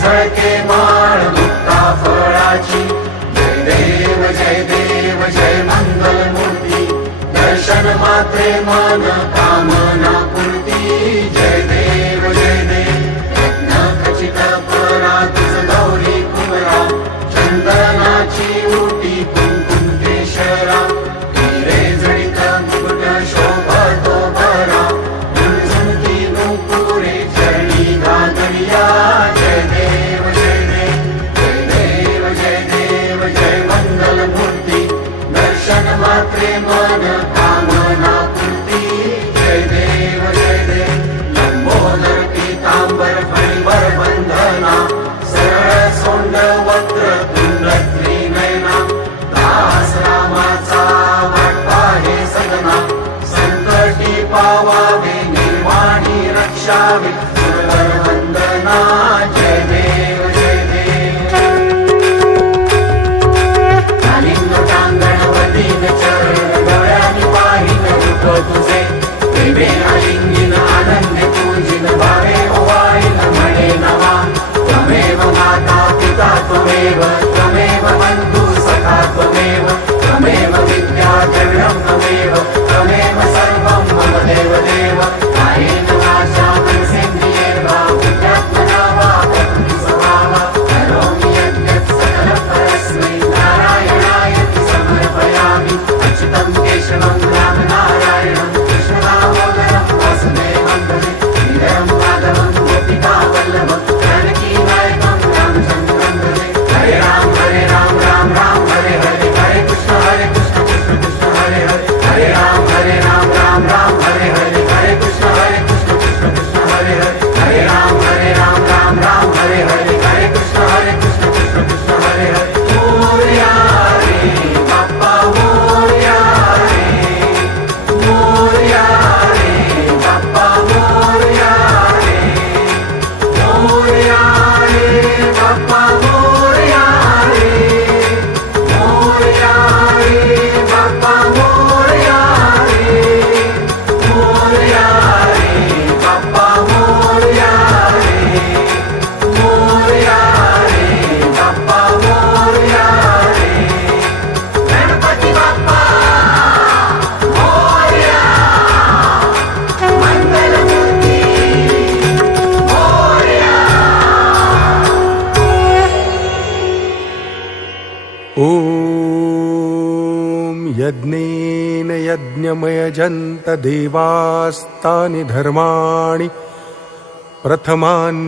झळके माळ मुक्ता फळाची. जय देव जय देव जय मंगल मूर्ती, दर्शन मात्रे मन कामना पूर्ती. जय देव जय देव रत्न खचित परा तुझ गौरी कुमरा, चंदनाची उटी कुंकुम केशरा. हिरे जडित मुकुट शोभतो बरा, झुंझुनती नुपुरे चरणी घागरिया. जय देव जय देव जय देव जय देव जय मंगल मूर्ती, दर्शन मात्रे मन कामना पूर्ती. जय देव जय देव लंबोदर पीतांबर फणीवर बंधना, सरळ सोंड वक्र तुंड त्रिनयना. दास रामाचा वाटपा हे सदना, संकटी पावावे निर्वाणी रक्षावे सुरवर वंदना. जय देव जय देव कालिंग टांगण वदीन चरण, डोळ्यांनी पाहिन रूप तुझे. प्रेमे आलिंगिन आनंदे पूजिन, भावे ओवाळीन म्हणे नवा. त्वमेव माता पिता त्वमेव, त्वमेव बंधू सखा त्वमेव, त्वमेव विद्या द्रव्यं त्वमेव, त्वमेव सर्वं मम देव देव. कायेन वाचा मनसेन्द्रियेर्वा बुद्ध्यात्मना वा प्रकृति स्वभावा, करोमि यद्यत् सकलं परस्मै नारायणायति समर्पयामि. अच्युतं केशवं राम नारायणं कृष्णदामोदरं वासुदेवं भजे. श्रीधरं माधवं गोपिका वल्लभं जानकी नायकं रामचन्द्रं भजे. हरे राम राम राम हरे हरे, हरे कृष्ण कृष्ण कृष्ण हरे हरे. हरे राम राम हरे हरे, हरे कृष्ण कृष्ण कृष्ण हरे हरे. हरे राम राम हरे हरे, हरे कृष्ण कृष्ण हरे हरे. मोरया रे बाप्पा मोरया रे, मोरया रे बाप्पा मोरया रे. मोरया रे बाप्पा मोरया रे, मोरया रे बाप्पा मोरया रे. मोरया रे बाप्पा मोरया रे, मोरया रे बाप्पा मोरया रे. गणपती बाप्पा मोरया, मंगलमूर्ती मोरया. ॐ यज्ञेन यज्ञमयजन्त देवास्तानि धर्माणि प्रथमान्